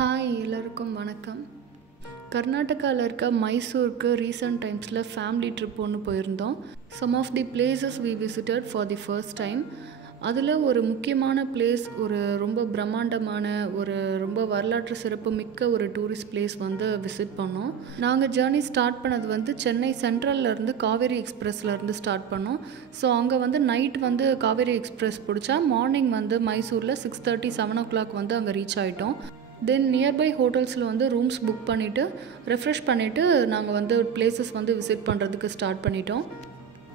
Hi எல்லாருக்கும் வணக்கம். கர்நாடகாவில் இருக்க மைசூருக்கு ரீசெண்ட் டைம்ஸில் ஃபேமிலி ட்ரிப் ஒன்று போயிருந்தோம். Some of the places we visited for the first time. அதில் ஒரு முக்கியமான பிளேஸ், ஒரு ரொம்ப பிரம்மாண்டமான ரொம்ப வரலாற்று சிறப்பு மிக்க ஒரு டூரிஸ்ட் பிளேஸ் விசிட் பண்ணோம். நாங்கள் ஜேர்னி ஸ்டார்ட் பண்ணது சென்னை சென்ட்ரல்லேருந்து காவேரி எக்ஸ்பிரஸ்லேருந்து ஸ்டார்ட் பண்ணோம். ஸோ அங்கே நைட் காவேரி எக்ஸ்பிரஸ் பிடிச்சா மார்னிங் மைசூரில் 6:30 7 o'clock அங்கே ரீச் ஆகிட்டோம். தென் நியர்பை ஹோட்டல்ஸில் ரூம்ஸ் புக் பண்ணிவிட்டு ரெஃப்ரெஷ் பண்ணிவிட்டு நாங்கள் பிளேசஸ் விசிட் பண்ணுறதுக்கு ஸ்டார்ட் பண்ணிட்டோம்.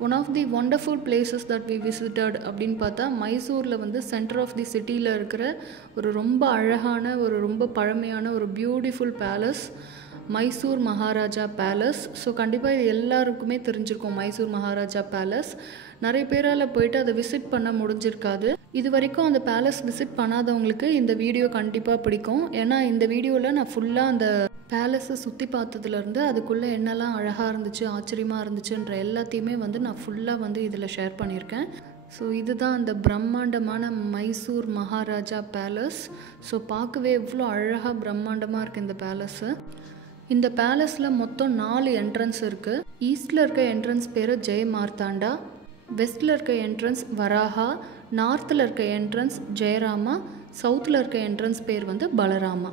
One of the wonderful places that we visited அப்படின்னு பார்த்தா மைசூரில் சென்டர் ஆஃப் தி சிட்டியில் இருக்கிற ஒரு ரொம்ப அழகான ரொம்ப பழமையான ஒரு beautiful palace, Mysore Maharaja palace. So கண்டிப்பாக இது எல்லாருக்குமே தெரிஞ்சிருக்கும். மைசூர் மகாராஜா பேலஸ் நிறைய பேரால் போயிட்டு அதை விசிட் பண்ண முடிஞ்சிருக்காது. இது வரைக்கும் அந்த பேலஸ் விசிட் பண்ணாதவங்களுக்கு இந்த வீடியோ கண்டிப்பாக பிடிக்கும். ஏன்னா இந்த வீடியோவில் நான் ஃபுல்லாக அந்த பேலஸை சுற்றி பார்த்ததுலேருந்து அதுக்குள்ளே என்னெல்லாம் அழகாக இருந்துச்சு, ஆச்சரியமாக இருந்துச்சுன்ற எல்லாத்தையுமே நான் ஃபுல்லாக இதில் ஷேர் பண்ணியிருக்கேன். ஸோ இதுதான் அந்த பிரம்மாண்டமான மைசூர் மகாராஜா பேலஸ். ஸோ பார்க்கவே எவ்வளோ அழகாக பிரம்மாண்டமாக இருக்குது இந்த பேலஸு. இந்த பேலஸில் மொத்தம் 4 என்ட்ரன்ஸ் இருக்குது. ஈஸ்டில் இருக்க என்ட்ரன்ஸ் பேர் ஜெய மார்த்தாண்டா, வெஸ்ட்டில் இருக்க என்ட்ரன்ஸ் வராஹா, நார்த்தில் இருக்க என்ட்ரன்ஸ் ஜெயராமா, சவுத்தில் இருக்க என்ட்ரன்ஸ் பேர் பலராமா.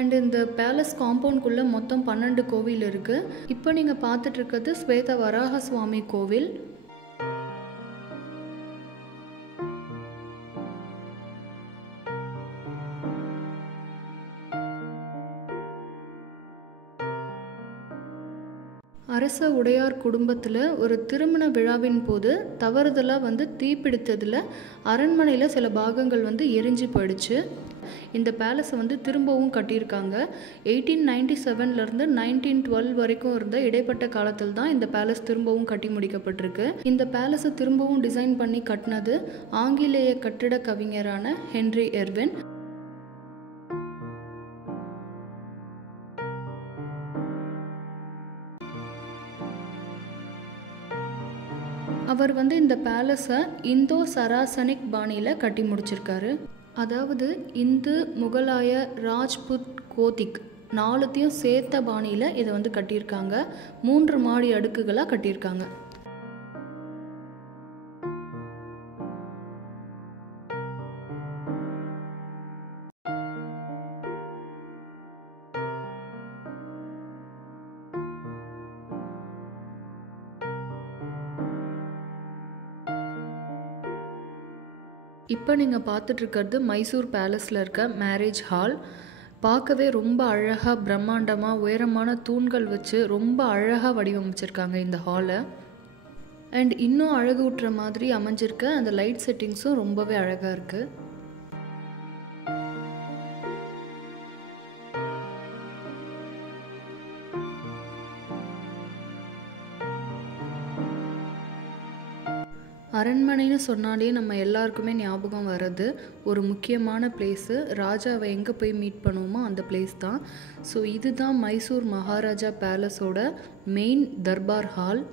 அண்ட் இந்த பேலஸ் காம்பவுண்ட்குள்ளே மொத்தம் 12 கோவில் இருக்குது. இப்போ நீங்கள் பார்த்துட்டு இருக்கிறது ஸ்வேத வராக சுவாமி கோவில். அரச உடையார் குடும்பத்தில் ஒரு திருமண விழாவின் போது தவறுதலாக தீப்பிடித்ததில் அரண்மனையில் சில பாகங்கள் எரிஞ்சு போயிடுச்சு. இந்த பேலஸை திரும்பவும் கட்டியிருக்காங்க. 1897லேருந்து 1912 வரைக்கும் இருந்த இடைப்பட்ட காலத்தில் தான் இந்த பேலஸ் திரும்பவும் கட்டி முடிக்கப்பட்டிருக்கு. இந்த பேலஸை திரும்பவும் டிசைன் பண்ணி கட்டினது ஆங்கிலேய கட்டிட கவிஞரான ஹென்றி எர்வின். அவர் இந்த பேலஸை இந்தோ சராசனிக் பாணியில் கட்டி முடிச்சிருக்காரு. அதாவது இந்து, முகலாய, ராஜ்புத், கோதிக் 4த்தையும் சேர்த்த பாணியில் இதை கட்டியிருக்காங்க. 3 மாடி அடுக்குகளாக கட்டியிருக்காங்க. இப்போ நீங்கள் பார்த்துட்ருக்கிறது மைசூர் பேலஸில் இருக்க மேரேஜ் ஹால். பார்க்கவே ரொம்ப அழகாக பிரம்மாண்டமாக உயரமான தூண்கள் வச்சு ரொம்ப அழகாக வடிவமைச்சிருக்காங்க இந்த ஹாலை. அண்ட் இன்னும் அழகு ஊட்டுற மாதிரி அமைஞ்சிருக்க அந்த லைட் செட்டிங்ஸும் ரொம்பவே அழகாக இருக்குது. அரண்மனைன்னு சொன்னாலே நம்ம எல்லாருக்குமே ஞாபகம் வர்றது ஒரு முக்கியமான பிளேஸு. ராஜாவை எங்கே போய் மீட் பண்ணுவோமோ அந்த பிளேஸ் தான். ஸோ இதுதான் மைசூர் மகாராஜா பேலஸோட மெயின் தர்பார் ஹால்.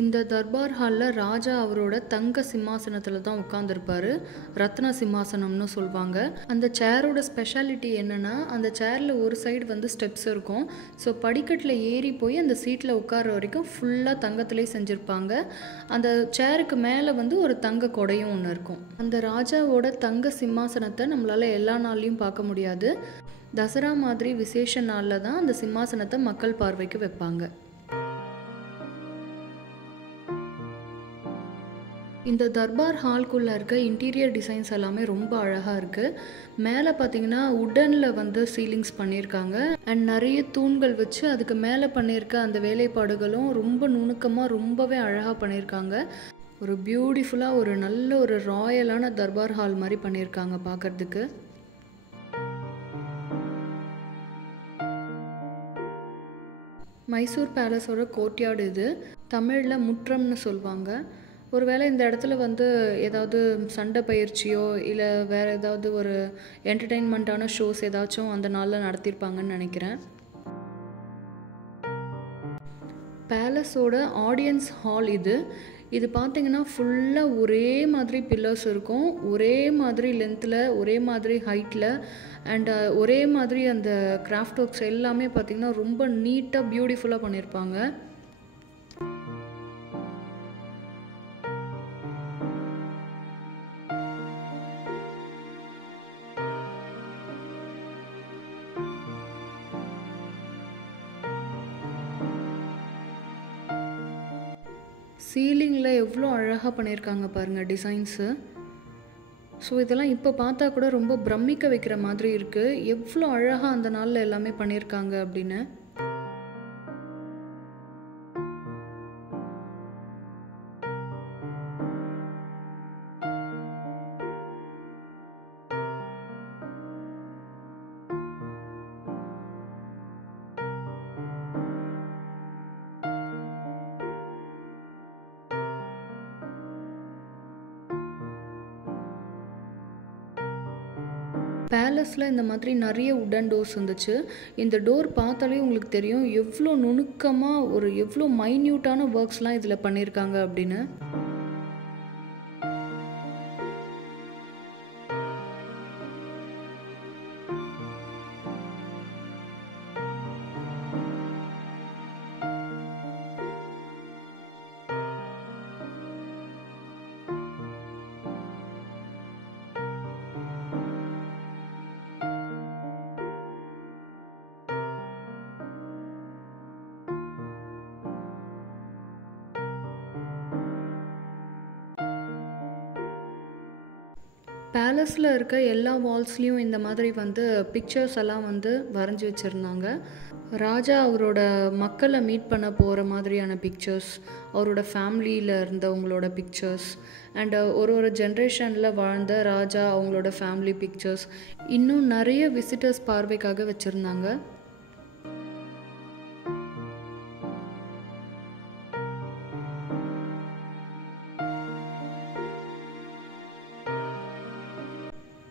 இந்த தர்பார் ஹாலில் ராஜா அவரோட தங்க சிம்மாசனத்தில் தான் உட்காந்துருப்பார். ரத்ன சிம்மாசனம்னு சொல்லுவாங்க. அந்த சேரோட ஸ்பெஷாலிட்டி என்னென்னா, அந்த சேரில் ஒரு சைடு ஸ்டெப்ஸ் இருக்கும். ஸோ படிக்கட்டில் ஏறி போய் அந்த சீட்டில் உட்கார வரைக்கும் ஃபுல்லாக தங்கத்திலே செஞ்சுருப்பாங்க. அந்த சேருக்கு மேலே ஒரு தங்க கொடையும் ஒன்று இருக்கும். அந்த ராஜாவோட தங்க சிம்மாசனத்தை நம்மளால் எல்லா நாள்லையும் பார்க்க முடியாது. தசரா மாதிரி விசேஷ நாளில் தான் அந்த சிம்மாசனத்தை மக்கள் பார்வைக்கு வைப்பாங்க. இந்த தர்பார் ஹால்குள்ளே இருக்க இன்டீரியர் டிசைன்ஸ் எல்லாமே ரொம்ப அழகாக இருக்குது. மேலே பார்த்தீங்கன்னா உட்டனில் சீலிங்ஸ் பண்ணியிருக்காங்க. அண்ட் நிறைய தூண்கள் வச்சு அதுக்கு மேலே பண்ணியிருக்க அந்த வேலைப்பாடுகளும் ரொம்ப நுணுக்கமாக ரொம்பவே அழகாக பண்ணியிருக்காங்க. ஒரு பியூட்டிஃபுல்லாக ஒரு நல்ல ஒரு ராயலான தர்பார் ஹால் மாதிரி பண்ணியிருக்காங்க பார்க்குறதுக்கு. மைசூர் பேலஸோட கோர்ட்யார்டு இது. தமிழில் முற்றம்னு சொல்லுவாங்க. ஒருவேளை இந்த இடத்துல ஏதாவது சண்டை பயிற்சியோ இல்லை வேறு ஏதாவது ஒரு என்டர்டெயின்மெண்ட்டான ஷோஸ் ஏதாச்சும் அந்த நாளில் நடத்தியிருப்பாங்கன்னு நினைக்கிறேன். பேலஸோட ஆடியன்ஸ் ஹால் இது. இது பார்த்திங்கன்னா ஃபுல்லாக ஒரே மாதிரி பில்லர்ஸ் இருக்கும், ஒரே மாதிரி லென்த்தில், ஒரே மாதிரி ஹைட்டில், அண்ட் ஒரே மாதிரி அந்த கிராஃப்ட் ஒர்க்ஸ் எல்லாமே பார்த்திங்கன்னா ரொம்ப நீட்டாக பியூட்டிஃபுல்லாக பண்ணியிருப்பாங்க. சீலிங்கில் எவ்வளோ அழகாக பண்ணியிருக்காங்க பாருங்கள் டிசைன்ஸு. ஸோ இதெல்லாம் இப்போ பார்த்தா கூட ரொம்ப பிரமிக்க வைக்கிற மாதிரி இருக்குது, எவ்வளோ அழகாக அந்த நாளில் எல்லாமே பண்ணியிருக்காங்க அப்படின்னு. பேலஸில் இந்த மாதிரி நிறைய உடன் டோர்ஸ் இருந்துச்சு. இந்த டோர் பார்த்தாலே உங்களுக்கு தெரியும் எவ்வளோ நுணுக்கமாக எவ்வளோ மைன்யூட்டான ஒர்க்ஸ்லாம் இதில் பண்ணியிருக்காங்க அப்படின்னு. பேலஸில் இருக்க எல்லா வால்ஸ்லேயும் இந்த மாதிரி பிக்சர்ஸ் எல்லாம் வரைஞ்சி வச்சுருந்தாங்க. ராஜா அவரோட மக்களை மீட் பண்ண போகிற மாதிரியான பிக்சர்ஸ், அவரோட ஃபேமிலியில் இருந்தவங்களோட பிக்சர்ஸ், அண்ட் ஒரு ஜென்ரேஷனில் வாழ்ந்த ராஜா அவங்களோட ஃபேமிலி பிக்சர்ஸ், இன்னும் நிறைய விசிட்டர்ஸ் பார்வைக்காக வச்சுருந்தாங்க.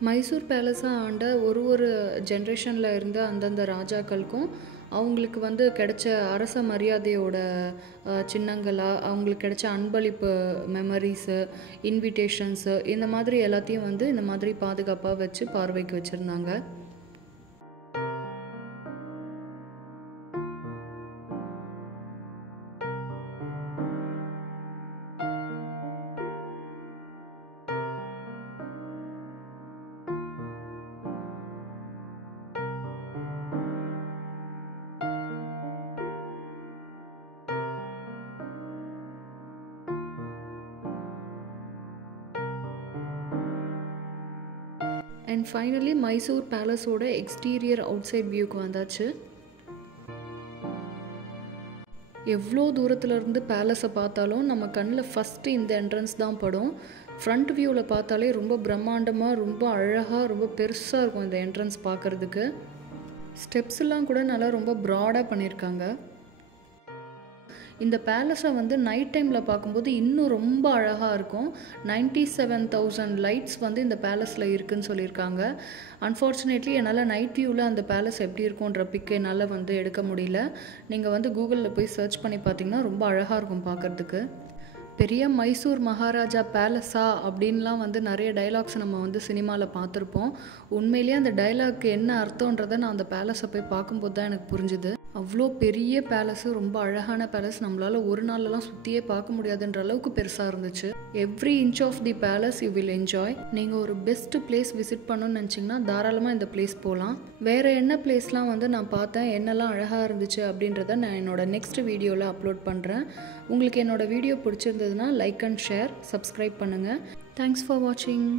மைசூர் பேலஸாக ஆண்ட ஒரு ஜென்ரேஷனில் இருந்த அந்தந்த ராஜாக்களுக்கும் அவங்களுக்கு கிடைச்ச அரச மரியாதையோட சின்னங்களாக, அவங்களுக்கு கிடைச்ச அன்பளிப்பு மெமரிஸு, இன்விடேஷன்ஸு, இந்த மாதிரி எல்லாத்தையும் இந்த மாதிரி பாதுகாப்பாக வச்சு பார்வைக்கு வச்சுருந்தாங்க. அண்ட் ஃபைனலி மைசூர் பேலஸோட எக்ஸ்டீரியர் அவுட் சைட் வியூக்கு வந்தாச்சு. எவ்வளோ தூரத்துலேருந்து பேலஸை பார்த்தாலும் நம்ம கண்ணில் ஃபஸ்ட்டு இந்த என்ட்ரன்ஸ் தான் படும். ஃப்ரண்ட் வியூவில் பார்த்தாலே ரொம்ப பிரம்மாண்டமாக, ரொம்ப அழகாக, ரொம்ப பெருசாக இருக்கும் இந்த என்ட்ரன்ஸ் பார்க்குறதுக்கு. ஸ்டெப்ஸ்லாம் கூட நல்லா ரொம்ப ப்ராடாக பண்ணியிருக்காங்க. இந்த பேலஸை நைட் டைமில் பார்க்கும்போது இன்னும் ரொம்ப அழகாக இருக்கும். 97,000 லைட்ஸ் இந்த பேலஸில் இருக்குதுன்னு சொல்லியிருக்காங்க. அன்ஃபார்ச்சுனேட்லி என்னால் நைட் வியூவில் அந்த பேலஸ் எப்படி இருக்குன்ற பிக் என்னால் எடுக்க முடியல. நீங்கள் கூகுளில் போய் சர்ச் பண்ணி பார்த்தீங்கன்னா ரொம்ப அழகாக இருக்கும் பார்க்குறதுக்கு. பெரிய மைசூர் மகாராஜா பேலஸா அப்படின்லாம் நிறைய டைலாக்ஸ் நம்ம சினிமாவில் பார்த்துருப்போம். உண்மையிலேயே அந்த டைலாக் என்ன அர்த்தன்றதை நான் அந்த பேலஸை போய் பார்க்கும்போது தான் எனக்கு புரிஞ்சுது. அவ்வளோ பெரிய பேலஸு, ரொம்ப அழகான பேலஸ், நம்மளால் ஒரு நாள்லாம் சுற்றியே பார்க்க முடியாதுன்ற அளவுக்கு பெருசாக இருந்துச்சு. Every inch of the palace you will enjoy. நீங்கள் ஒரு பெஸ்ட் பிளேஸ் விசிட் பண்ணணும்னு நினச்சிங்கன்னா தாராளமாக இந்த பிளேஸ் போகலாம். வேறு என்ன பிளேஸ்லாம் நான் பார்த்தேன், என்னெல்லாம் அழகாக இருந்துச்சு அப்படின்றத நான் என்னோட நெக்ஸ்ட் வீடியோவில் அப்லோட் பண்ணுறேன். உங்களுக்கு என்னோடய வீடியோ பிடிச்சிருந்ததுன்னா லைக் அண்ட் ஷேர், சப்ஸ்கிரைப் பண்ணுங்கள். தேங்க்ஸ் ஃபார் வாட்சிங்.